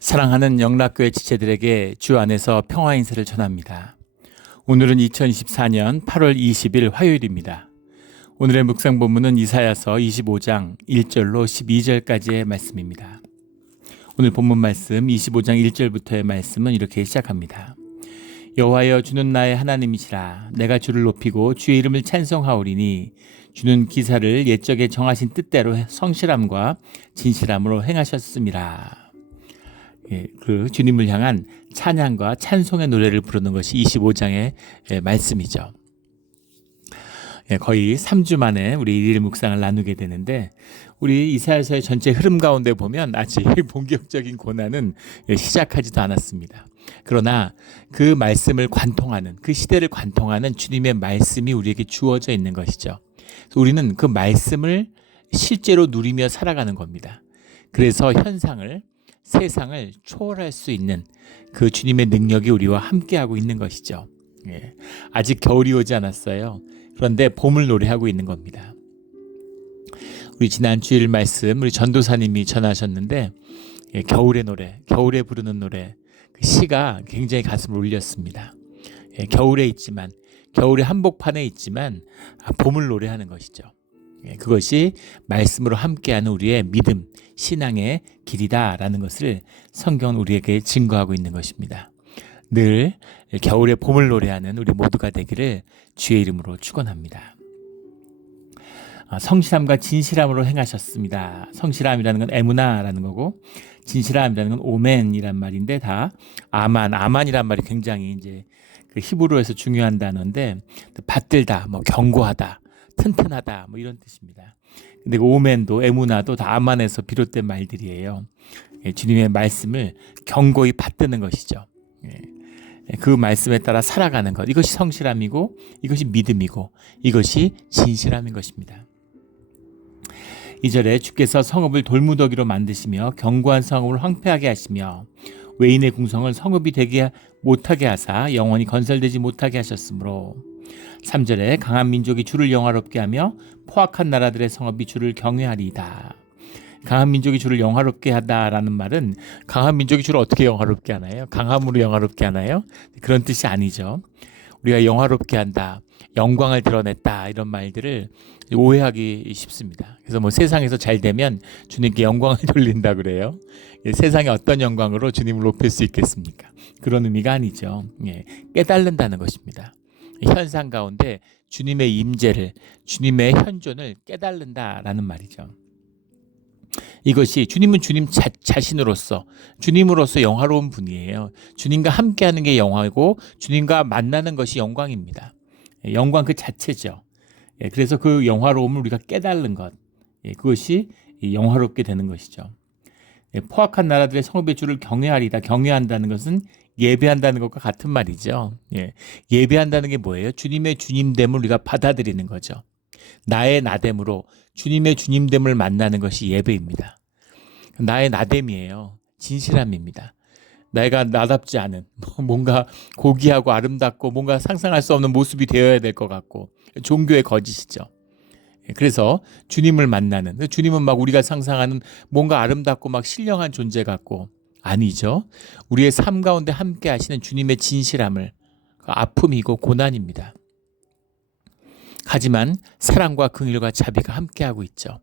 사랑하는 영락교회 지체들에게 주 안에서 평화 인사를 전합니다. 오늘은 2024년 8월 20일 화요일입니다. 오늘의 묵상 본문은 이사야서 25장 1절로 12절까지의 말씀입니다. 오늘 본문 말씀 25장 1절부터의 말씀은 이렇게 시작합니다. 여호와여, 주는 나의 하나님이시라. 내가 주를 높이고 주의 이름을 찬송하오리니 주는 기사를 옛적에 정하신 뜻대로 성실함과 진실함으로 행하셨음이라. 그 주님을 향한 찬양과 찬송의 노래를 부르는 것이 25장의 말씀이죠. 거의 3주 만에 우리 일일 묵상을 나누게 되는데, 우리 이사야서의 전체 흐름 가운데 보면 아직 본격적인 고난은 시작하지도 않았습니다. 그러나 그 말씀을 관통하는, 그 시대를 관통하는 주님의 말씀이 우리에게 주어져 있는 것이죠. 그래서 우리는 그 말씀을 실제로 누리며 살아가는 겁니다. 그래서 세상을 초월할 수 있는 그 주님의 능력이 우리와 함께하고 있는 것이죠. 아직 겨울이 오지 않았어요. 그런데 봄을 노래하고 있는 겁니다. 우리 지난 주일 말씀 우리 전도사님이 전하셨는데, 겨울의 노래, 겨울에 부르는 노래, 그 시가 굉장히 가슴을 울렸습니다. 겨울에 있지만, 겨울의 한복판에 있지만 봄을 노래하는 것이죠. 그것이 말씀으로 함께하는 우리의 믿음, 신앙의 길이다라는 것을 성경은 우리에게 증거하고 있는 것입니다. 늘 겨울에 봄을 노래하는 우리 모두가 되기를 주의 이름으로 축원합니다. 성실함과 진실함으로 행하셨습니다. 성실함이라는 건 에무나라는 거고, 진실함이라는 건 오멘이란 말인데, 다 아만이란 말이 굉장히 이제 그 히브리어에서 중요한 단어인데, 받들다, 견고하다, 튼튼하다, 이런 뜻입니다. 근데 그 오멘도 에무나도 다 아만에서 비롯된 말들이에요. 주님의 말씀을 견고히 받드는 것이죠. 그 말씀에 따라 살아가는 것, 이것이 성실함이고, 이것이 믿음이고, 이것이 진실함인 것입니다. 2절에 주께서 성읍을 돌무더기로 만드시며 견고한 성읍을 황폐하게 하시며 외인의 궁성을 성읍이 되게 못하게 하사 영원히 건설되지 못하게 하셨으므로. 3절에 강한 민족이 주를 영화롭게 하며 포악한 나라들의 성읍이 주를 경외하리이다. 강한 민족이 주를 영화롭게 하다라는 말은, 강한 민족이 주를 어떻게 영화롭게 하나요? 강함으로 영화롭게 하나요? 그런 뜻이 아니죠. 우리가 영화롭게 한다, 영광을 드러냈다, 이런 말들을 오해하기 쉽습니다. 그래서 세상에서 잘 되면 주님께 영광을 돌린다 그래요. 세상에 어떤 영광으로 주님을 높일 수 있겠습니까? 그런 의미가 아니죠. 깨달는다는 것입니다. 현상 가운데 주님의 임재를, 주님의 현존을 깨달는다라는 말이죠. 이것이 주님은 주님 자신으로서, 주님으로서 영화로운 분이에요. 주님과 함께하는 게 영화이고 주님과 만나는 것이 영광입니다. 영광 그 자체죠. 그래서 그 영화로움을 우리가 깨달는 것, 그것이 영화롭게 되는 것이죠. 포악한 나라들의 성읍의 주를 경외하리다. 경외한다는 것은 예배한다는 것과 같은 말이죠. 예배한다는 게 뭐예요? 주님의 주님됨을 우리가 받아들이는 거죠. 나의 나됨으로 주님의 주님됨을 만나는 것이 예배입니다. 나의 나됨이에요. 진실함입니다. 내가 나답지 않은, 뭔가 고귀하고 아름답고 뭔가 상상할 수 없는 모습이 되어야 될 것 같고, 종교의 거짓이죠. 그래서 주님을 만나는, 주님은 막 우리가 상상하는 뭔가 아름답고 막 신령한 존재 같고, 아니죠. 우리의 삶 가운데 함께 하시는 주님의 진실함을, 아픔이고 고난입니다. 하지만 사랑과 긍휼과 자비가 함께하고 있죠.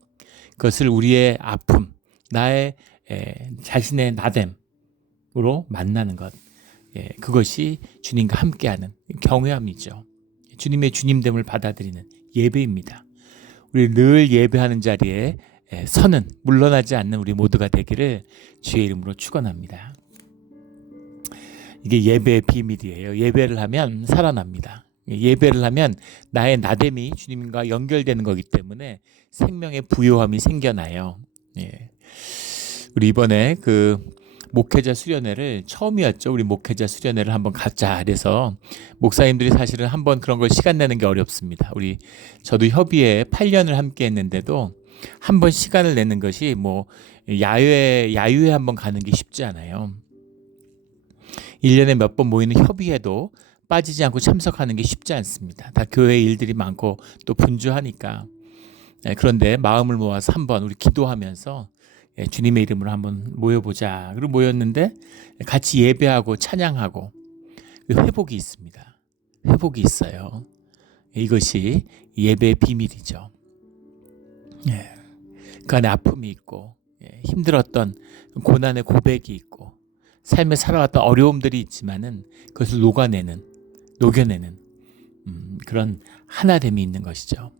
그것을 우리의 아픔, 나의 자신의 나됨으로 만나는 것, 그것이 주님과 함께하는 경외함이죠. 주님의 주님됨을 받아들이는 예배입니다. 우리 늘 예배하는 자리에 서는, 물러나지 않는 우리 모두가 되기를 주의 이름으로 축원합니다. 이게 예배의 비밀이에요. 예배를 하면 살아납니다. 예배를 하면 나의 나됨이 주님과 연결되는 거기 때문에 생명의 부요함이 생겨나요. 우리 이번에 그 목회자 수련회를, 처음이었죠. 우리 목회자 수련회를 한번 갖자. 그래서 목사님들이 사실은 한번 그런 걸 시간 내는 게 어렵습니다. 저도 협의회 8년을 함께 했는데도 한번 시간을 내는 것이 야유회 한번 가는 게 쉽지 않아요. 1년에 몇 번 모이는 협의회도 빠지지 않고 참석하는 게 쉽지 않습니다. 다 교회 일들이 많고 또 분주하니까. 그런데 마음을 모아서 한번 우리 기도하면서 주님의 이름으로 한번 모여보자. 그리고 모였는데 같이 예배하고 찬양하고 회복이 있습니다. 회복이 있어요. 이것이 예배의 비밀이죠. 그 안에 아픔이 있고 힘들었던 고난의 고백이 있고 삶에 살아왔던 어려움들이 있지만은 그것을 녹여내는 그런 하나됨이 있는 것이죠.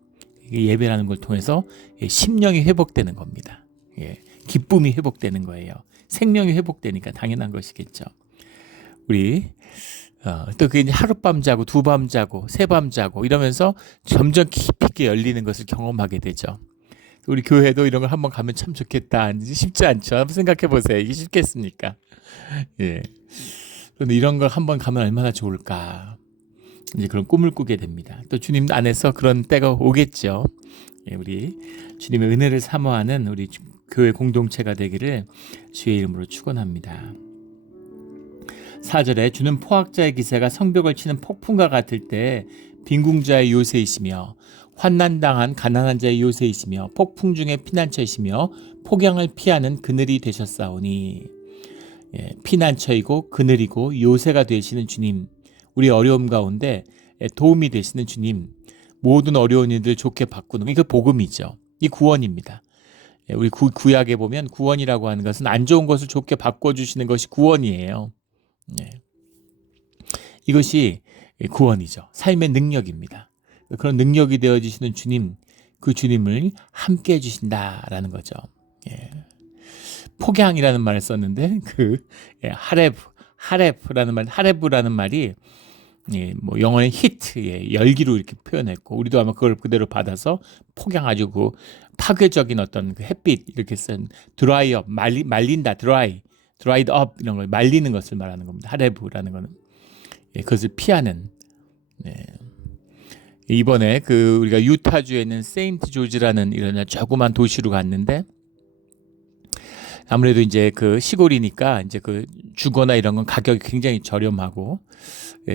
예배라는 걸 통해서 심령이 회복되는 겁니다. 기쁨이 회복되는 거예요. 생명이 회복되니까 당연한 것이겠죠. 우리 또 그 하룻밤 자고 두 밤 자고 세 밤 자고 이러면서 점점 깊이 있게 열리는 것을 경험하게 되죠. 우리 교회도 이런 걸 한번 가면 참 좋겠다. 쉽지 않죠. 한번 생각해 보세요. 이게 쉽겠습니까? 그런데 이런 걸 한번 가면 얼마나 좋을까. 이제 그런 꿈을 꾸게 됩니다. 또 주님 안에서 그런 때가 오겠죠. 우리 주님의 은혜를 사모하는 우리 교회 공동체가 되기를 주의 이름으로 축원합니다. 4절에 주는 포악자의 기세가 성벽을 치는 폭풍과 같을 때 빈궁자의 요새이시며 환난당한 가난한 자의 요새이시며 폭풍 중에 피난처이시며 폭양을 피하는 그늘이 되셨사오니. 피난처이고 그늘이고 요새가 되시는 주님, 우리 어려움 가운데 도움이 되시는 주님, 모든 어려운 일들 좋게 바꾸는 이거 복음이죠. 이 구원입니다. 우리 구약에 보면 구원이라고 하는 것은 안 좋은 것을 좋게 바꿔주시는 것이 구원이에요. 이것이 구원이죠. 삶의 능력입니다. 그런 능력이 되어주시는 주님, 그 주님을 함께 해주신다라는 거죠. 폭양이라는 말을 썼는데 하레브라는 말이 뭐 영어의 히트, 열기로 이렇게 표현했고 우리도 아마 그걸 그대로 받아서 폭양 아주 그 파괴적인 어떤 그 햇빛 이렇게 쓴 드라이업 말린다 드라이드 업 이런 걸 말리는 것을 말하는 겁니다. 하레브라는 거는 그것을 피하는. 이번에 우리가 유타주에 있는 세인트 조지라는 이런 조그만 도시로 갔는데 아무래도 이제 그 시골이니까 이제 그 주거나 이런 건 가격이 굉장히 저렴하고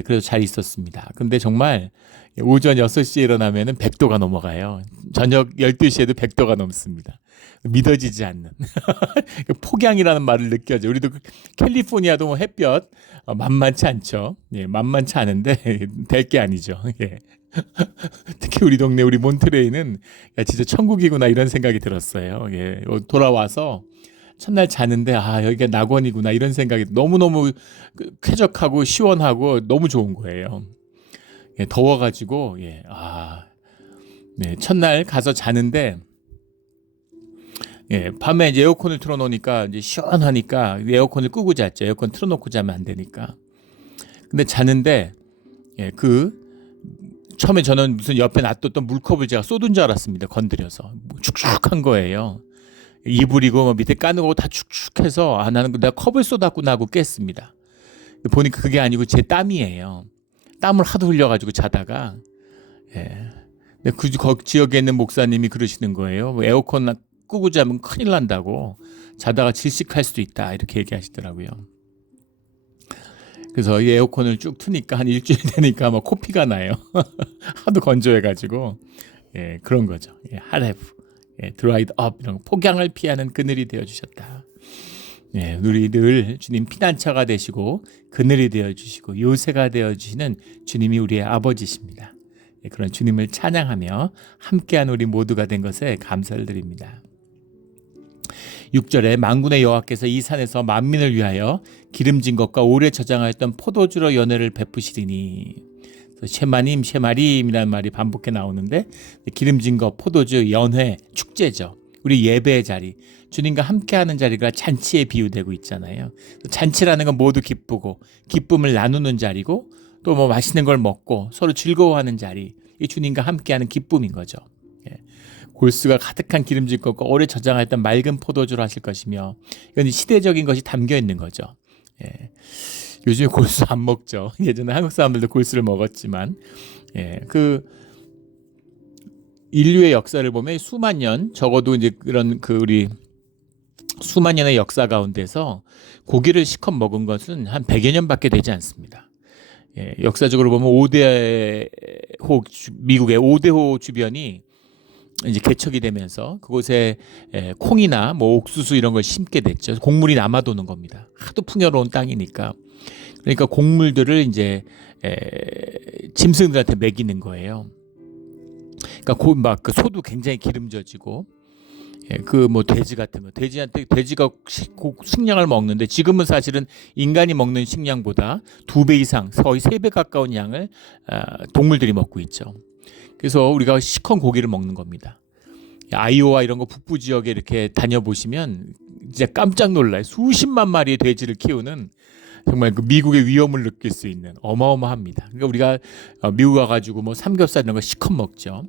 그래서 잘 있었습니다. 근데 정말 오전 6시에 일어나면은 100도가 넘어가요. 저녁 12시에도 100도가 넘습니다. 믿어지지 않는 폭양이라는 말을 느껴져. 우리도 캘리포니아도 뭐 햇볕 만만치 않죠. 만만치 않은데 될 게 아니죠. 특히 우리 동네 우리 몬트레이는 야 진짜 천국이구나 이런 생각이 들었어요. 돌아와서 첫날 자는데 여기가 낙원이구나 이런 생각이 너무너무 쾌적하고 시원하고 너무 좋은 거예요. 더워가지고 첫날 가서 자는데 밤에 이제 에어컨을 틀어놓으니까 이제 시원하니까 에어컨을 끄고 잤죠. 에어컨 틀어놓고 자면 안 되니까. 근데 자는데 처음에 저는 무슨 옆에 놔뒀던 물컵을 제가 쏟은 줄 알았습니다. 건드려서 축축한 거예요. 이불이고 밑에 까는 거 다 축축해서 나는 내가 컵을 쏟았구나 하고 깼습니다. 보니까 그게 아니고 제 땀이에요. 땀을 하도 흘려가지고 자다가 근데 그 지역에 있는 목사님이 그러시는 거예요. 에어컨 끄고 자면 큰일 난다고 자다가 질식할 수도 있다 이렇게 얘기하시더라고요. 그래서 이 에어컨을 쭉 트니까 한 일주일 되니까 막 코피가 나요. 하도 건조해가지고 그런 거죠. 하레브 드라이드 업 이런 폭양을 피하는 그늘이 되어주셨다. 우리 늘 주님 피난처가 되시고 그늘이 되어주시고 요새가 되어주시는 주님이 우리의 아버지십니다. 그런 주님을 찬양하며 함께한 우리 모두가 된 것에 감사를 드립니다. 6절에 만군의 여호와께서 이 산에서 만민을 위하여 기름진 것과 오래 저장하였던 포도주로 연회를 베푸시리니. 쉐마림이라는 말이 반복해 나오는데 기름진 것, 포도주, 연회, 축제죠. 우리 예배의 자리, 주님과 함께하는 자리가 잔치에 비유되고 있잖아요. 잔치라는 건 모두 기쁘고 기쁨을 나누는 자리고 또 뭐 맛있는 걸 먹고 서로 즐거워하는 자리, 이 주님과 함께하는 기쁨인 거죠. 골수가 가득한 기름진 것과 오래 저장했던 맑은 포도주로 하실 것이며 이건 시대적인 것이 담겨 있는 거죠. 요즘에 골수 안 먹죠. 예전에 한국 사람들도 골수를 먹었지만 그 인류의 역사를 보면 수만 년 적어도 이제 그런 우리 수만 년의 역사 가운데서 고기를 시컷 먹은 것은 한 100여 년밖에 되지 않습니다. 역사적으로 보면 미국의 오데호 주변이 이제 개척이 되면서 그곳에 콩이나 뭐 옥수수 이런 걸 심게 됐죠. 곡물이 남아도는 겁니다. 하도 풍요로운 땅이니까. 그러니까 곡물들을 이제 짐승들한테 먹이는 거예요. 그러니까 막 그 소도 굉장히 기름져지고, 그 뭐 돼지 같은 거, 돼지가 식량을 먹는데 지금은 사실은 인간이 먹는 식량보다 2배 이상, 거의 3배 가까운 양을 동물들이 먹고 있죠. 그래서 우리가 시커먼 고기를 먹는 겁니다. 아이오와 이런 거 북부 지역에 이렇게 다녀보시면 진짜 깜짝 놀라요. 수십만 마리의 돼지를 키우는, 정말 그 미국의 위험을 느낄 수 있는, 어마어마합니다. 그러니까 우리가 미국 와가지고 뭐 삼겹살 이런 거 시커 먹죠.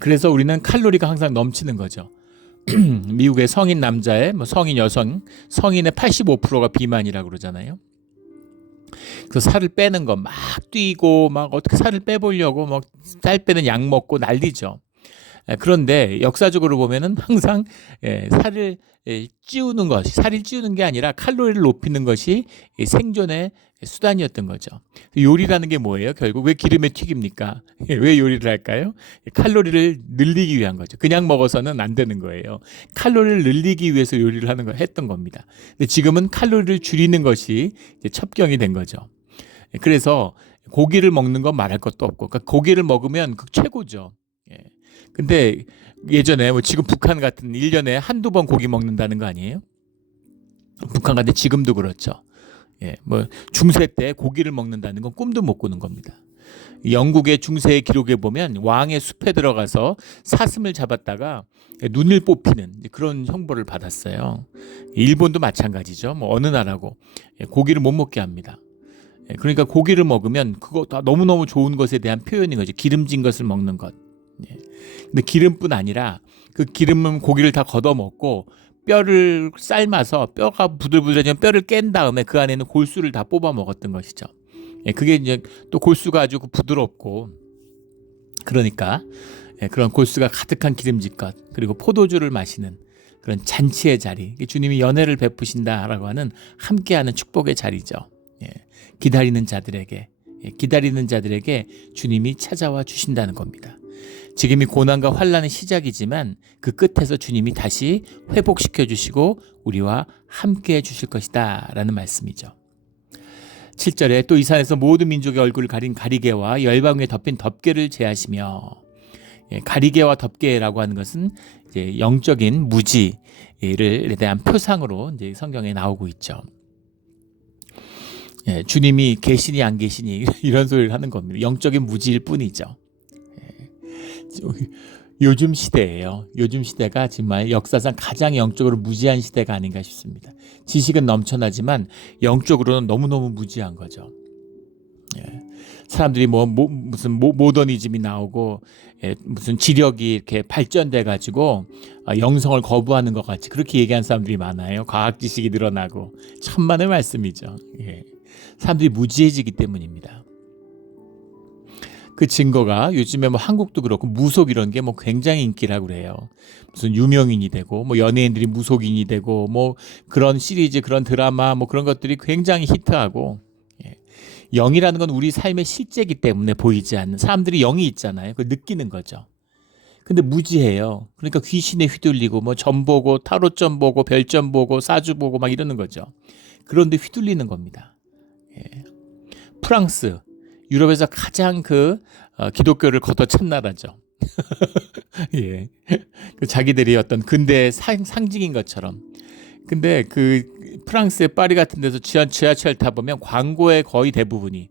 그래서 우리는 칼로리가 항상 넘치는 거죠. 미국의 성인 남자의 뭐 성인 여성, 성인의 85%가 비만이라고 그러잖아요. 그래서 살을 빼는 거 막 뛰고 막 어떻게 살을 빼보려고 막 살 빼는 약 먹고 난리죠. 그런데 역사적으로 보면은 항상 살을 찌우는 것이, 살을 찌우는 게 아니라 칼로리를 높이는 것이 생존의 수단이었던 거죠. 요리라는 게 뭐예요? 결국 왜 기름에 튀깁니까? 왜 요리를 할까요? 칼로리를 늘리기 위한 거죠. 그냥 먹어서는 안 되는 거예요. 칼로리를 늘리기 위해서 요리를 하는 걸 했던 겁니다. 근데 지금은 칼로리를 줄이는 것이 이제 첩경이 된 거죠. 그래서 고기를 먹는 건 말할 것도 없고, 그러니까 고기를 먹으면 그 최고죠. 근데 예전에 뭐 지금 북한 같은 1년에 한두 번 고기 먹는다는 거 아니에요? 북한 같은 지금도 그렇죠. 뭐 중세 때 고기를 먹는다는 건 꿈도 못 꾸는 겁니다. 영국의 중세의 기록에 보면 왕의 숲에 들어가서 사슴을 잡았다가 눈을 뽑히는 그런 형벌을 받았어요. 일본도 마찬가지죠. 뭐 어느 나라고 고기를 못 먹게 합니다. 그러니까 고기를 먹으면 그거 다 너무너무 좋은 것에 대한 표현인 거죠. 기름진 것을 먹는 것. 근데 기름뿐 아니라 그 기름은 고기를 다 걷어 먹고 뼈를 삶아서 뼈가 부들부들해지면 뼈를 깬 다음에 그 안에는 골수를 다 뽑아 먹었던 것이죠. 그게 이제 또 골수가 아주 부드럽고, 그러니까 그런 골수가 가득한 기름진 것, 그리고 포도주를 마시는 그런 잔치의 자리, 주님이 연회를 베푸신다라고 하는 함께하는 축복의 자리죠. 기다리는 자들에게 주님이 찾아와 주신다는 겁니다. 지금이 고난과 환난의 시작이지만 그 끝에서 주님이 다시 회복시켜 주시고 우리와 함께 해 주실 것이다 라는 말씀이죠. 7절에 또 이 산에서 모든 민족의 얼굴을 가린 가리개와 열방 위에 덮인 덮개를 제하시며, 가리개와 덮개라고 하는 것은 이제 영적인 무지에 대한 표상으로 이제 성경에 나오고 있죠. 주님이 계시니 안 계시니 이런 소리를 하는 겁니다. 영적인 무지일 뿐이죠. 요즘 시대예요. 요즘 시대가 정말 역사상 가장 영적으로 무지한 시대가 아닌가 싶습니다. 지식은 넘쳐나지만 영적으로는 너무너무 무지한 거죠. 사람들이 무슨 모더니즘이 나오고 무슨 지력이 이렇게 발전돼 가지고 영성을 거부하는 것 같이 그렇게 얘기하는 사람들이 많아요. 과학 지식이 늘어나고 천만의 말씀이죠. 사람들이 무지해지기 때문입니다. 그 증거가 요즘에 뭐 한국도 그렇고 무속 이런 게 뭐 굉장히 인기라고 그래요. 무슨 유명인이 되고 뭐 연예인들이 무속인이 되고 뭐 그런 시리즈, 그런 드라마 뭐 그런 것들이 굉장히 히트하고, 영이라는 건 우리 삶의 실제이기 때문에 보이지 않는, 사람들이 영이 있잖아요. 그걸 느끼는 거죠. 근데 무지해요. 그러니까 귀신에 휘둘리고 뭐 점 보고 타로점 보고 별점 보고 사주 보고 막 이러는 거죠. 그런데 휘둘리는 겁니다. 프랑스, 유럽에서 가장 기독교를 걷어찬 나라죠. 자기들이 어떤 근대의 상징인 것처럼. 근데 그 프랑스의 파리 같은 데서 지하철 타보면 광고의 거의 대부분이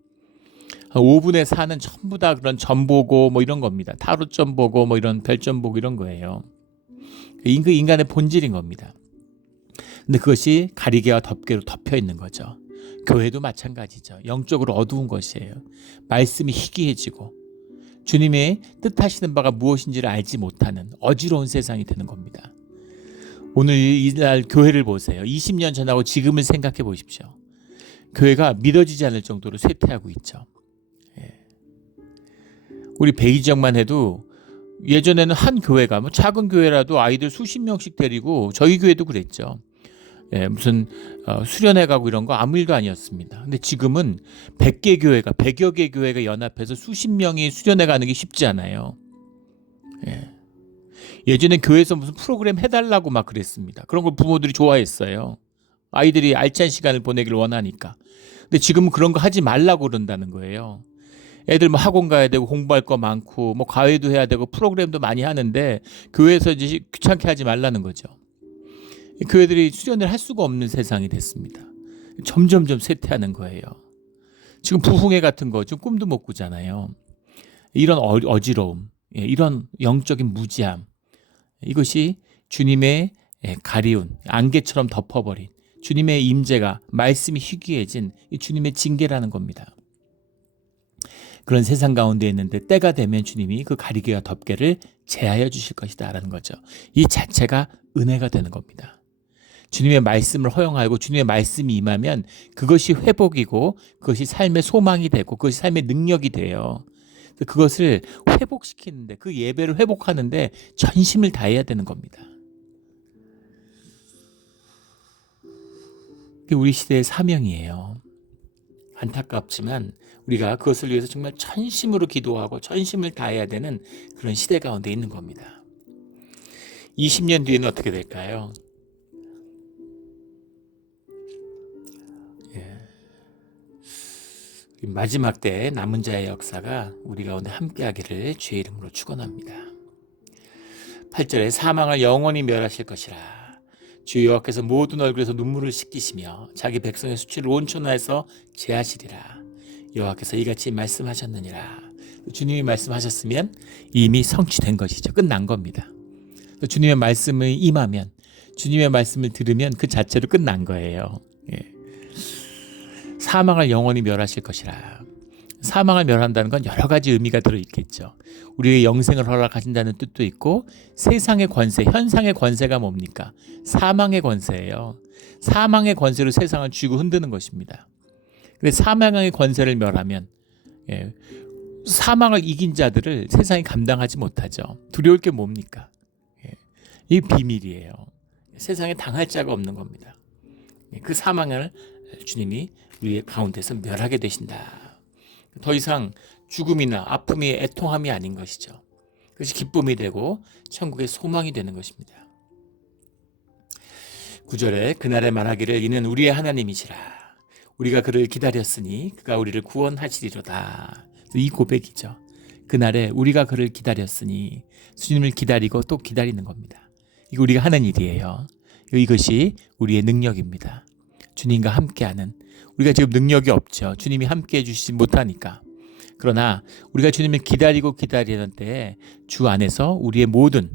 5분의 4는 전부 다 그런 점 보고 뭐 이런 겁니다. 타로점 보고 뭐 이런 별점 보고 이런 거예요. 그 인간의 본질인 겁니다. 근데 그것이 가리개와 덮개로 덮여 있는 거죠. 교회도 마찬가지죠. 영적으로 어두운 것이에요. 말씀이 희귀해지고 주님의 뜻하시는 바가 무엇인지를 알지 못하는 어지러운 세상이 되는 겁니다. 오늘 이날 교회를 보세요. 20년 전하고 지금을 생각해 보십시오. 교회가 믿어지지 않을 정도로 쇠퇴하고 있죠. 우리 베이지역만 해도 예전에는 한 교회가 뭐 작은 교회라도 아이들 수십 명씩 데리고, 저희 교회도 그랬죠. 무슨 수련회 가고 이런 거 아무 일도 아니었습니다. 근데 지금은 100개 교회가, 100여 개 교회가 연합해서 수십 명이 수련회 가는 게 쉽지 않아요. 예전에 교회에서 무슨 프로그램 해달라고 막 그랬습니다. 그런 걸 부모들이 좋아했어요. 아이들이 알찬 시간을 보내길 원하니까. 근데 지금은 그런 거 하지 말라고 그런다는 거예요. 애들 뭐 학원 가야 되고 공부할 거 많고 뭐 과외도 해야 되고 프로그램도 많이 하는데 교회에서 이제 귀찮게 하지 말라는 거죠. 교회들이 수련을 할 수가 없는 세상이 됐습니다. 점점점 쇠퇴하는 거예요. 지금 부흥회 같은 거 좀 꿈도 못 꾸잖아요. 이런 어지러움, 이런 영적인 무지함, 이것이 주님의 가리운 안개처럼 덮어버린 주님의 임재가 말씀이 희귀해진 이 주님의 징계라는 겁니다. 그런 세상 가운데 있는데 때가 되면 주님이 그 가리개와 덮개를 제하여 주실 것이다 라는 거죠. 이 자체가 은혜가 되는 겁니다. 주님의 말씀을 허용하고 주님의 말씀이 임하면 그것이 회복이고 그것이 삶의 소망이 되고 그것이 삶의 능력이 돼요. 그것을 회복시키는데 그 예배를 회복하는데 전심을 다해야 되는 겁니다. 그게 우리 시대의 사명이에요. 안타깝지만 우리가 그것을 위해서 정말 전심으로 기도하고 전심을 다해야 되는 그런 시대 가운데 있는 겁니다. 20년 뒤에는 어떻게 될까요? 마지막 때 남은 자의 역사가 우리 가운데 함께하기를 주의 이름으로 축원합니다. 8절에 사망을 영원히 멸하실 것이라. 주 여호와께서 모든 얼굴에서 눈물을 씻기시며 자기 백성의 수치를 온천하에서 제하시리라. 여호와께서 이같이 말씀하셨느니라. 주님이 말씀하셨으면 이미 성취된 것이죠. 끝난 겁니다. 주님의 말씀을 임하면 주님의 말씀을 들으면 그 자체로 끝난 거예요. 사망을 영원히 멸하실 것이라. 사망을 멸한다는 건 여러 가지 의미가 들어있겠죠. 우리의 영생을 허락하신다는 뜻도 있고 세상의 권세, 현상의 권세가 뭡니까? 사망의 권세예요. 사망의 권세로 세상을 쥐고 흔드는 것입니다. 근데 사망의 권세를 멸하면 사망을 이긴 자들을 세상이 감당하지 못하죠. 두려울 게 뭡니까? 이 비밀이에요. 세상에 당할 자가 없는 겁니다. 그 사망을 주님이 우리의 가운데서 멸하게 되신다. 더 이상 죽음이나 아픔이 애통함이 아닌 것이죠. 그것이 기쁨이 되고 천국의 소망이 되는 것입니다. 9절에 그날에 말하기를 이는 우리의 하나님이시라. 우리가 그를 기다렸으니 그가 우리를 구원하시리로다. 이 고백이죠. 그날에 우리가 그를 기다렸으니 주님을 기다리고 또 기다리는 겁니다. 이거 우리가 하는 일이에요. 이것이 우리의 능력입니다. 주님과 함께하는, 우리가 지금 능력이 없죠. 주님이 함께해 주시지 못하니까. 그러나 우리가 주님을 기다리고 기다리는 때에 주 안에서 우리의 모든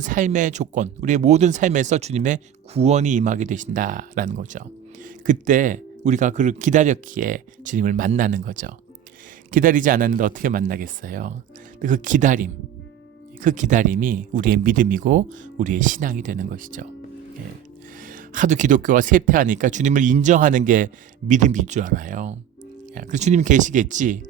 삶의 조건, 우리의 모든 삶에서 주님의 구원이 임하게 되신다라는 거죠. 그때 우리가 그를 기다렸기에 주님을 만나는 거죠. 기다리지 않았는데 어떻게 만나겠어요? 그 기다림이 우리의 믿음이고 우리의 신앙이 되는 것이죠. 하도 기독교가 쇠퇴하니까 주님을 인정하는 게 믿음일 줄 알아요. 그래서 주님이 계시겠지.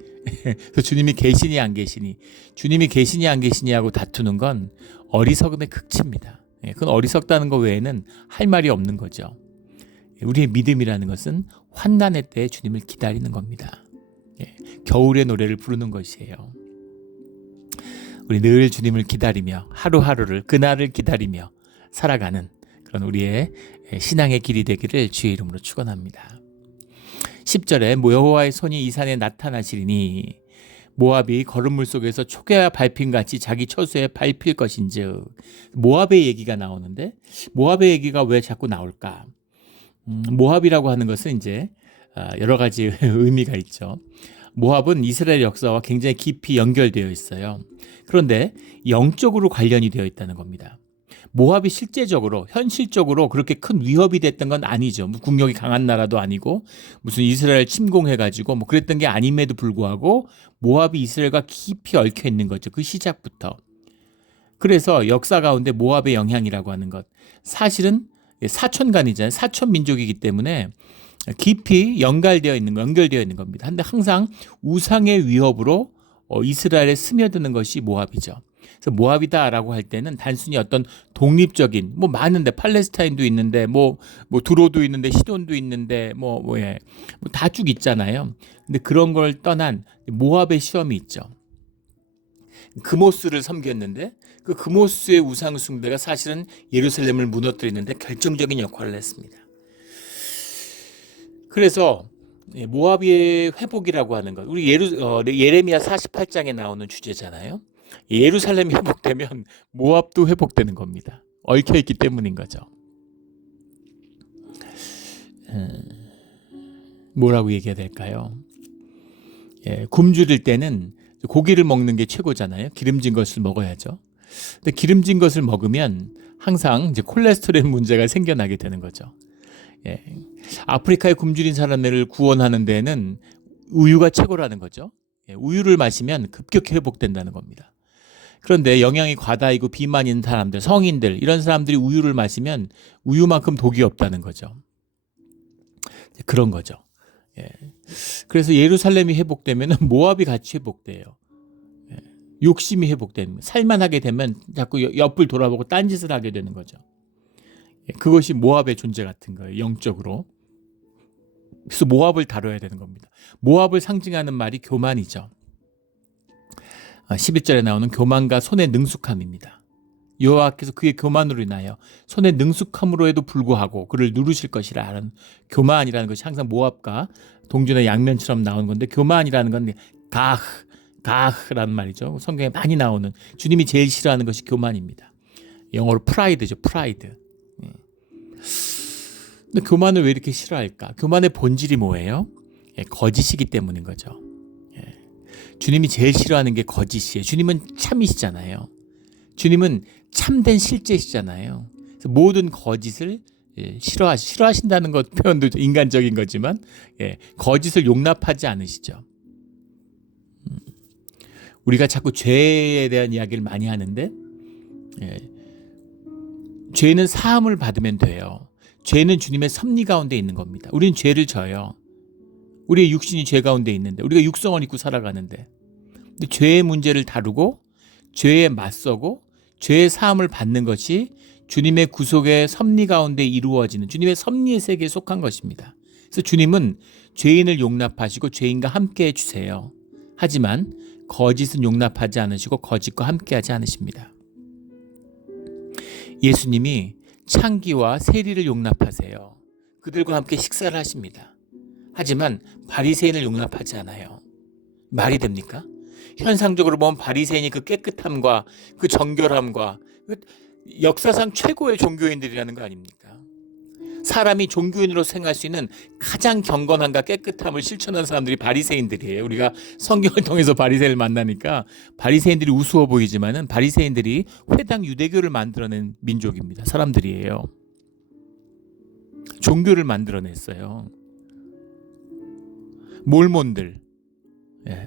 그래서 주님이 계시니 안 계시니, 주님이 계시니 안 계시니 하고 다투는 건 어리석음의 극치입니다. 그건 어리석다는 것 외에는 할 말이 없는 거죠. 우리의 믿음이라는 것은 환난의 때에 주님을 기다리는 겁니다. 겨울의 노래를 부르는 것이에요. 우리 늘 주님을 기다리며 하루하루를 그날을 기다리며 살아가는 그런 우리의 신앙의 길이 되기를 주의 이름으로 축원합니다. 10절에 여호와의 손이 이 산에 나타나시리니 모압이 거름물 속에서 초계와 밟힘같이 자기 처소에 밟힐 것인즉. 모압의 얘기가 나오는데 모압의 얘기가 왜 자꾸 나올까? 모압이라고 하는 것은 이제 여러 가지 의미가 있죠. 모압은 이스라엘 역사와 굉장히 깊이 연결되어 있어요. 그런데 영적으로 관련이 되어 있다는 겁니다. 모압이 실제적으로 현실적으로 그렇게 큰 위협이 됐던 건 아니죠. 국력이 강한 나라도 아니고 무슨 이스라엘 침공해가지고 뭐 그랬던 게 아님에도 불구하고 모압이 이스라엘과 깊이 얽혀 있는 거죠. 그 시작부터. 그래서 역사 가운데 모압의 영향이라고 하는 것, 사실은 사촌간이잖아요. 사촌 민족이기 때문에 깊이 연결되어 있는 겁니다. 근데 항상 우상의 위협으로 이스라엘에 스며드는 것이 모압이죠. 그래서 모압이다라고 할 때는 단순히 어떤 독립적인 뭐 많은데 팔레스타인도 있는데 뭐 두로도 있는데 시돈도 있는데 다 쭉 있잖아요. 근데 그런 걸 떠난 모압의 시험이 있죠. 그모스를 섬겼는데 그 그모스의 우상 숭배가 사실은 예루살렘을 무너뜨리는데 결정적인 역할을 했습니다. 그래서 모압의 회복이라고 하는 것, 우리 예레미야 48장에 나오는 주제잖아요. 예루살렘이 회복되면 모압도 회복되는 겁니다. 얽혀있기 때문인 거죠. 뭐라고 얘기해야 될까요? 굶주릴 때는 고기를 먹는 게 최고잖아요. 기름진 것을 먹어야죠. 근데 기름진 것을 먹으면 항상 이제 콜레스테롤 문제가 생겨나게 되는 거죠. 아프리카에 굶주린 사람들을 구원하는 데는 우유가 최고라는 거죠. 우유를 마시면 급격히 회복된다는 겁니다. 그런데 영양이 과다이고 비만 있는 사람들, 성인들 이런 사람들이 우유를 마시면 우유만큼 독이 없다는 거죠. 그런 거죠. 그래서 예루살렘이 회복되면 모압이 같이 회복돼요. 욕심이 회복되는, 살만하게 되면 자꾸 옆을 돌아보고 딴짓을 하게 되는 거죠. 그것이 모압의 존재 같은 거예요. 영적으로. 그래서 모압을 다뤄야 되는 겁니다. 모압을 상징하는 말이 교만이죠. 11절에 나오는 교만과 손의 능숙함입니다. 여호와께서 그의 교만으로 인하여 손의 능숙함으로에도 불구하고 그를 누르실 것이라 하는 교만이라는 것이 항상 모압과 동전의 양면처럼 나오는 건데, 교만이라는 건 가흐라는 말이죠. 성경에 많이 나오는, 주님이 제일 싫어하는 것이 교만입니다. 영어로 프라이드죠. 프라이드. 근데 교만을 왜 이렇게 싫어할까? 교만의 본질이 뭐예요? 거짓이기 때문인 거죠. 주님이 제일 싫어하는 게 거짓이에요. 주님은 참이시잖아요. 주님은 참된 실제시잖아요. 그래서 모든 거짓을 싫어하신다는 것 표현도 인간적인 거지만 거짓을 용납하지 않으시죠. 우리가 자꾸 죄에 대한 이야기를 많이 하는데 죄는 사함을 받으면 돼요. 죄는 주님의 섭리 가운데 있는 겁니다. 우리는 죄를 져요. 우리의 육신이 죄 가운데 있는데, 우리가 육성을 입고 살아가는데, 근데 죄의 문제를 다루고 죄에 맞서고 죄의 사함을 받는 것이 주님의 구속의 섭리 가운데 이루어지는 주님의 섭리의 세계에 속한 것입니다. 그래서 주님은 죄인을 용납하시고 죄인과 함께 해주세요. 하지만 거짓은 용납하지 않으시고 거짓과 함께하지 않으십니다. 예수님이 창기와 세리를 용납하세요. 그들과 함께 식사를 하십니다. 하지만 바리새인을 용납하지 않아요. 말이 됩니까? 현상적으로 보면 바리새인이 그 깨끗함과 그 정결함과 역사상 최고의 종교인들이라는 거 아닙니까? 사람이 종교인으로 생각할 수 있는 가장 경건함과 깨끗함을 실천하는 사람들이 바리새인들이에요. 우리가 성경을 통해서 바리새인을 만나니까 바리새인들이 우스워 보이지만은 바리새인들이 회당 유대교를 만들어낸 민족입니다. 사람들이에요. 종교를 만들어냈어요. 몰몬들.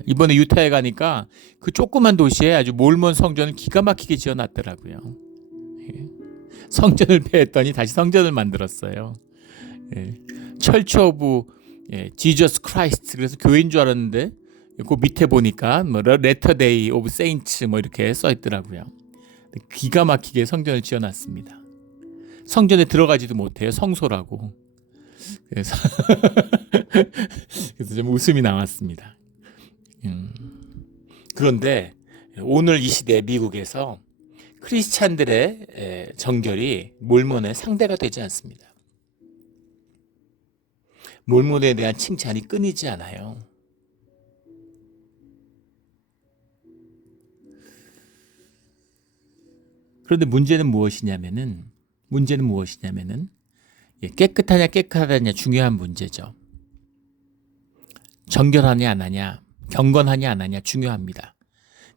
이번에 유타에 가니까 그 조그만 도시에 아주 몰몬 성전을 기가 막히게 지어놨더라고요. 성전을 폐했더니 다시 성전을 만들었어요. 철치 오브 지저스 크라이스트, 그래서 교회인 줄 알았는데 그 밑에 보니까 뭐 레터데이 오브 세인츠 뭐 이렇게 써 있더라고요. 기가 막히게 성전을 지어놨습니다. 성전에 들어가지도 못해요. 성소라고. 그래서 좀 웃음이 나왔습니다. 그런데 오늘 이 시대 미국에서 크리스찬들의 정결이 몰몬의 상대가 되지 않습니다. 몰몬에 대한 칭찬이 끊이지 않아요. 그런데 문제는 무엇이냐면은 깨끗하냐 깨끗하냐 중요한 문제죠. 정결하냐 안 하냐, 경건하냐 안 하냐 중요합니다.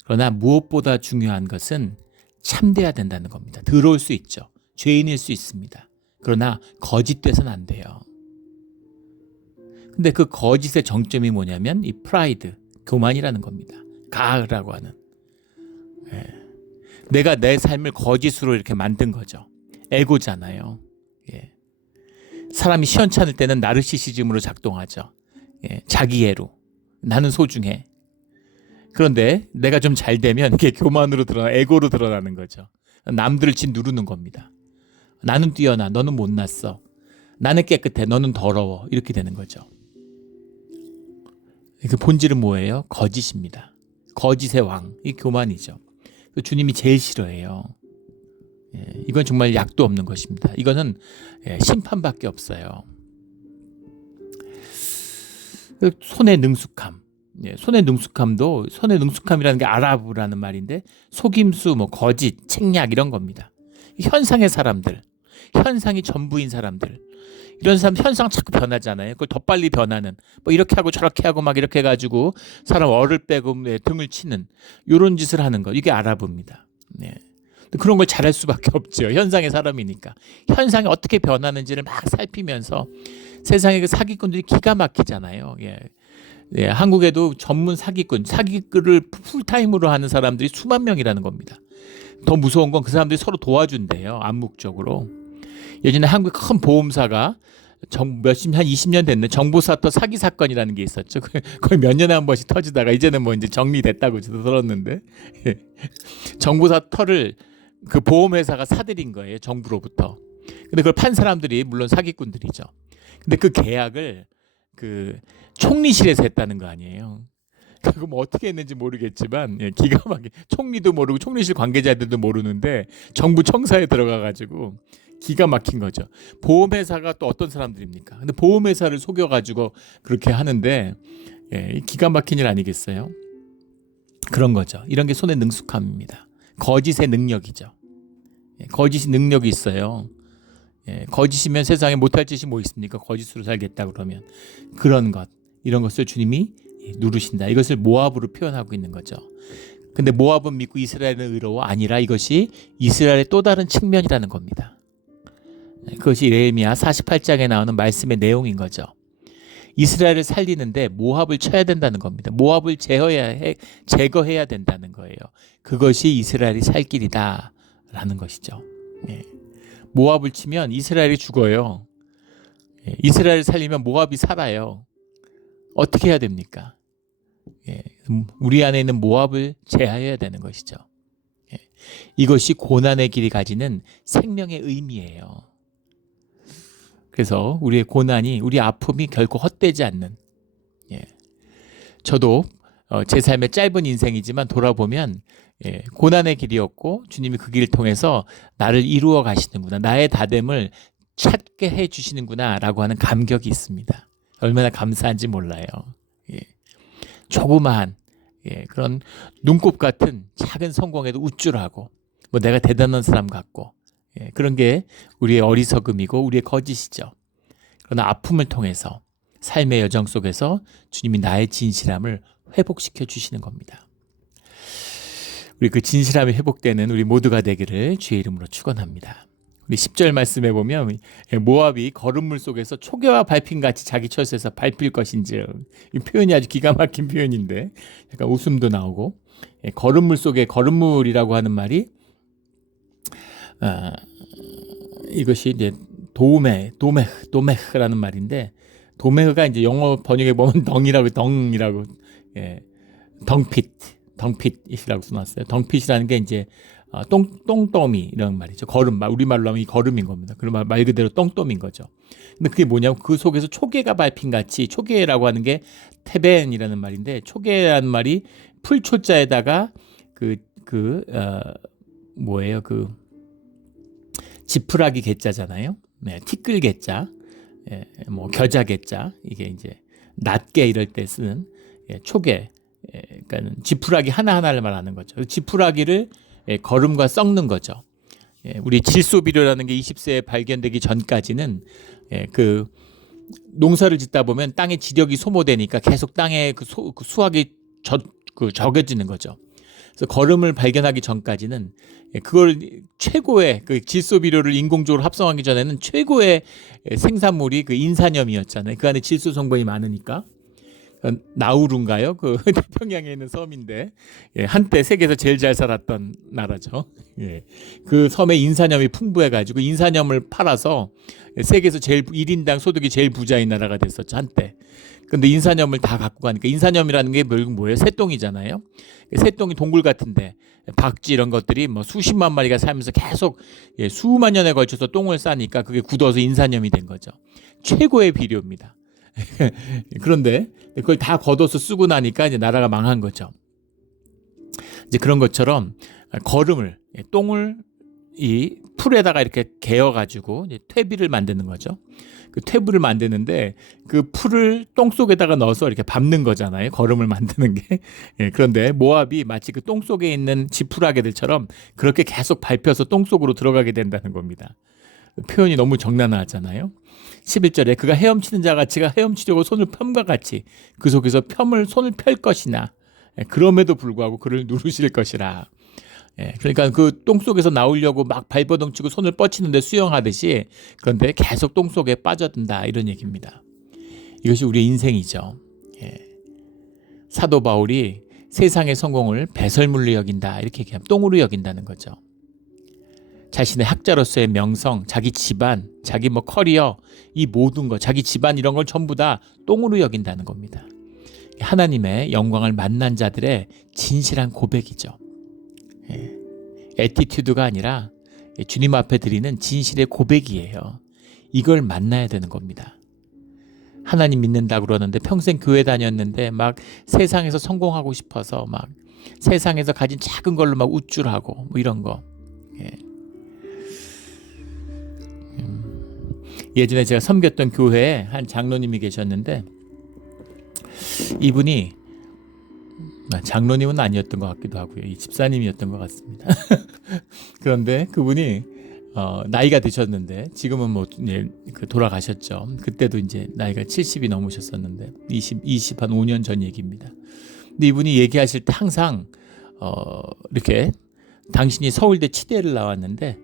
그러나 무엇보다 중요한 것은 참돼야 된다는 겁니다. 더러울 수 있죠. 죄인일 수 있습니다. 그러나 거짓돼서는 안 돼요. 근데 그 거짓의 정점이 뭐냐면 이 프라이드, 교만이라는 겁니다. 가흐라고 하는. 내가 내 삶을 거짓으로 이렇게 만든 거죠. 에고잖아요. 사람이 시원찮을 때는 나르시시즘으로 작동하죠. 자기애로. 나는 소중해. 그런데 내가 좀 잘 되면 그게 교만으로 드러나, 에고로 드러나는 거죠. 남들을 짓누르는 겁니다. 나는 뛰어나, 너는 못났어. 나는 깨끗해, 너는 더러워. 이렇게 되는 거죠. 그 본질은 뭐예요? 거짓입니다. 거짓의 왕, 이 교만이죠. 주님이 제일 싫어해요. 이건 정말 약도 없는 것입니다. 이거는 심판밖에 없어요. 손의 능숙함. 손의 능숙함도 손의 능숙함이라는 게 아랍어라는 말인데 속임수, 뭐 거짓, 책략 이런 겁니다. 현상의 사람들, 현상이 전부인 사람들, 이런 사람 현상 자꾸 변하잖아요. 그걸 더 빨리 변하는, 뭐 이렇게 하고 저렇게 하고 막 이렇게 해가지고 사람 얼을 빼고 등을 치는 이런 짓을 하는 거, 이게 아랍어입니다. 그런 걸 잘할 수밖에 없죠. 현상의 사람이니까. 현상이 어떻게 변하는지를 막 살피면서 세상에 그 사기꾼들이 기가 막히잖아요. 한국에도 전문 사기꾼을 풀타임으로 하는 사람들이 수만 명이라는 겁니다. 더 무서운 건 그 사람들이 서로 도와준대요. 암묵적으로. 예전에 한국 큰 보험사가 한 20년 됐네. 정보사터 사기 사건이라는 게 있었죠. 거의 몇 년에 한 번씩 터지다가 이제는 뭐 이제 정리됐다고 저도 들었는데, 정보사터를 그 보험회사가 사들인 거예요. 정부로부터. 근데 그걸 판 사람들이 물론 사기꾼들이죠. 근데 그 계약을 그 총리실에서 했다는 거 아니에요. 그거 뭐 어떻게 했는지 모르겠지만 기가 막히게 총리도 모르고 총리실 관계자들도 모르는데 정부 청사에 들어가가지고 기가 막힌 거죠. 보험회사가 또 어떤 사람들입니까? 근데 보험회사를 속여가지고 그렇게 하는데 기가 막힌 일 아니겠어요? 그런 거죠. 이런 게 손의 능숙함입니다. 거짓의 능력이죠. 거짓이 능력이 있어요. 거짓이면 세상에 못할 짓이 뭐 있습니까? 거짓으로 살겠다 그러면 그런 것, 이런 것을 주님이 누르신다. 이것을 모압으로 표현하고 있는 거죠. 근데 모압은 믿고 이스라엘은 의로워 아니라 이것이 이스라엘의 또 다른 측면이라는 겁니다. 그것이 예레미야 48장에 나오는 말씀의 내용인 거죠. 이스라엘을 살리는데 모압을 쳐야 된다는 겁니다. 모압을 제거해야 된다는 거예요. 그것이 이스라엘이 살 길이다라는 것이죠. 모압을 치면 이스라엘이 죽어요. 이스라엘을 살리면 모압이 살아요. 어떻게 해야 됩니까? 우리 안에 있는 모압을 제하해야 되는 것이죠. 이것이 고난의 길이 가지는 생명의 의미예요. 그래서 우리의 고난이, 우리 아픔이 결코 헛되지 않는, 저도 제 삶의 짧은 인생이지만 돌아보면 고난의 길이었고 주님이 그 길을 통해서 나를 이루어 가시는구나, 나의 다됨을 찾게 해주시는구나 라고 하는 감격이 있습니다. 얼마나 감사한지 몰라요. 조그마한 그런 눈곱 같은 작은 성공에도 우쭐하고 뭐 내가 대단한 사람 같고 그런 게 우리의 어리석음이고 우리의 거짓이죠. 그러나 아픔을 통해서 삶의 여정 속에서 주님이 나의 진실함을 회복시켜 주시는 겁니다. 우리 그 진실함이 회복되는 우리 모두가 되기를 주의 이름으로 축원합니다. 우리 10절 말씀에 보면 모압이 거름물 속에서 초계와 밟힘같이 자기 처소에서 밟힐 것인즉, 이 표현이 아주 기가 막힌 표현인데 약간 웃음도 나오고, 거름물 속에 거름물이라고 하는 말이 이것이 이제 도메흐라는 말인데, 도메흐가 이제 영어 번역에 보면 덩이라고 덩핏이라고 써놨어요. 덩핏이라는 게 이제 똥더미 이런 말이죠. 거름, 우리말로 하면 이 거름인 겁니다. 그러면 말 그대로 똥더미인 거죠. 근데 그게 뭐냐고, 그 속에서 초계가 밟힌 같이, 초계라고 하는 게 테벤이라는 말인데, 초계라는 말이 풀초자에다가 뭐예요? 그 지푸라기 개자잖아요. 티끌 개자, 뭐 겨자 개자, 이게 이제 낱개 이럴 때 쓰는 초계, 그러니까 지푸라기 하나하나를 말하는 거죠. 지푸라기를 거름과 썩는 거죠. 우리 질소비료라는 게 20세에 발견되기 전까지는 그 농사를 짓다 보면 땅의 지력이 소모되니까 계속 땅에 그 수확이 적어지는 거죠. 그래서 거름을 발견하기 전까지는 그걸 최고의 그 질소비료를 인공적으로 합성하기 전에는 최고의 생산물이 그 인산염이었잖아요. 그 안에 질소 성분이 많으니까. 나우루인가요? 그 태평양에 있는 섬인데 한때 세계에서 제일 잘 살았던 나라죠. 그 섬에 인산염이 풍부해가지고 인산염을 팔아서 세계에서 제일 1인당 소득이 제일 부자인 나라가 됐었죠, 한때. 근데 인산염을 다 갖고 가니까, 인산염이라는 게 뭐예요? 새똥이잖아요. 새똥이 동굴 같은데 박쥐 이런 것들이 뭐 수십만 마리가 살면서 계속 수만 년에 걸쳐서 똥을 싸니까 그게 굳어서 인산염이 된 거죠. 최고의 비료입니다. 그런데 그걸 다 걷어서 쓰고 나니까 이제 나라가 망한 거죠. 이제 그런 것처럼 거름을, 똥을 이 풀에다가 이렇게 개어가지고 퇴비를 만드는 거죠. 그 퇴비를 만드는데 그 풀을 똥 속에다가 넣어서 이렇게 밟는 거잖아요. 거름을 만드는 게. 그런데 모압이 마치 그 똥 속에 있는 지푸라기들처럼 그렇게 계속 밟혀서 똥 속으로 들어가게 된다는 겁니다. 표현이 너무 적나라하잖아요. 11절에 그가 헤엄치는 자 같이가 헤엄치려고 손을 펴과 같이 그 속에서 손을 펼 것이나 그럼에도 불구하고 그를 누르실 것이라. 그러니까 그 똥 속에서 나오려고 막 발버둥치고 손을 뻗치는데 수영하듯이, 그런데 계속 똥 속에 빠져든다, 이런 얘기입니다. 이것이 우리의 인생이죠. 사도 바울이 세상의 성공을 배설물로 여긴다, 이렇게 얘기하면 똥으로 여긴다는 거죠. 자신의 학자로서의 명성, 자기 집안, 자기 커리어, 이 모든 것, 자기 집안 이런 걸 전부 다 똥으로 여긴다는 겁니다. 하나님의 영광을 만난 자들의 진실한 고백이죠. 애티튜드가 아니라 주님 앞에 드리는 진실의 고백이에요. 이걸 만나야 되는 겁니다. 하나님 믿는다고 그러는데 평생 교회 다녔는데 막 세상에서 성공하고 싶어서 막 세상에서 가진 작은 걸로 막 우쭐하고 이런 거. 예전에 제가 섬겼던 교회에 한 장로님이 계셨는데, 이분이 장로님은 아니었던 것 같기도 하고요. 이 집사님이었던 것 같습니다. 그런데 그분이 나이가 드셨는데 지금은 돌아가셨죠. 그때도 이제 나이가 70이 넘으셨었는데 20 한 5년 전 얘기입니다. 근데 이분이 얘기하실 때 항상 이렇게 당신이 서울대 치대를 나왔는데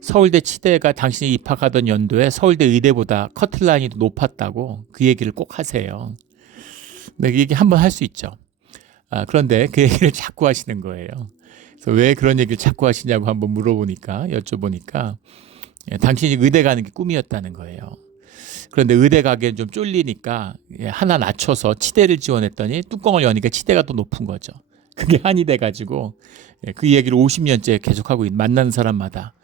서울대 치대가 당신이 입학하던 연도에 서울대 의대보다 커트라인이 높았다고 그 얘기를 꼭 하세요. 근데 그 얘기 한번 할 수 있죠. 그런데 그 얘기를 자꾸 하시는 거예요. 그래서 왜 그런 얘기를 자꾸 하시냐고 한번 여쭤보니까 당신이 의대 가는 게 꿈이었다는 거예요. 그런데 의대 가기엔 좀 쫄리니까 하나 낮춰서 치대를 지원했더니 뚜껑을 여니까 치대가 또 높은 거죠. 그게 한이 돼가지고 그 얘기를 50년째 계속하고 만나는 사람마다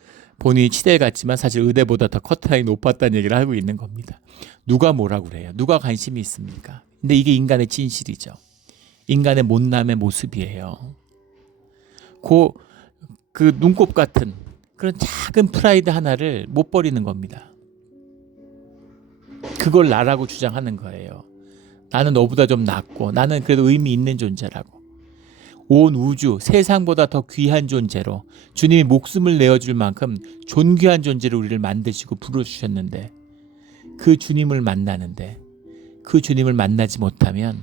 본인이 치대에 갔지만 사실 의대보다 더 커트라인이 높았다는 얘기를 하고 있는 겁니다. 누가 뭐라고 그래요? 누가 관심이 있습니까? 근데 이게 인간의 진실이죠. 인간의 못남의 모습이에요. 그 눈곱 같은 그런 작은 프라이드 하나를 못 버리는 겁니다. 그걸 나라고 주장하는 거예요. 나는 너보다 좀 낫고 나는 그래도 의미 있는 존재라고. 온 우주, 세상보다 더 귀한 존재로 주님이 목숨을 내어줄 만큼 존귀한 존재로 우리를 만드시고 부르주셨는데, 그 주님을 만나는데 그 주님을 만나지 못하면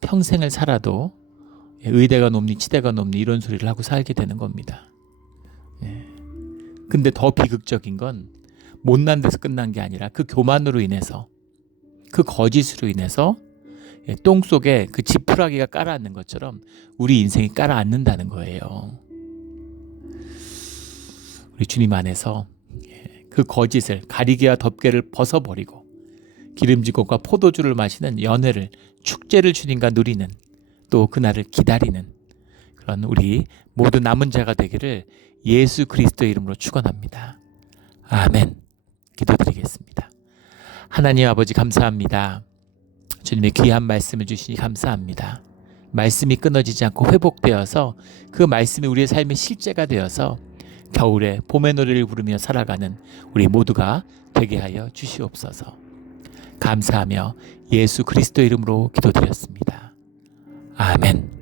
평생을 살아도 의대가 높니 치대가 높니 이런 소리를 하고 살게 되는 겁니다. 근데 더 비극적인 건 못난 데서 끝난 게 아니라 그 교만으로 인해서, 그 거짓으로 인해서 똥 속에 그 지푸라기가 깔아앉는 것처럼 우리 인생이 깔아앉는다는 거예요. 우리 주님 안에서 그 거짓을, 가리개와 덮개를 벗어버리고 기름진 것과 포도주를 마시는 연회를, 축제를 주님과 누리는, 또 그날을 기다리는 그런 우리 모두 남은 자가 되기를 예수 그리스도의 이름으로 축원합니다. 아멘. 기도드리겠습니다. 하나님 아버지 감사합니다. 주님의 귀한 말씀을 주시니 감사합니다. 말씀이 끊어지지 않고 회복되어서 그 말씀이 우리의 삶의 실제가 되어서 겨울에 봄의 노래를 부르며 살아가는 우리 모두가 되게 하여 주시옵소서. 감사하며 예수 그리스도 이름으로 기도드렸습니다. 아멘.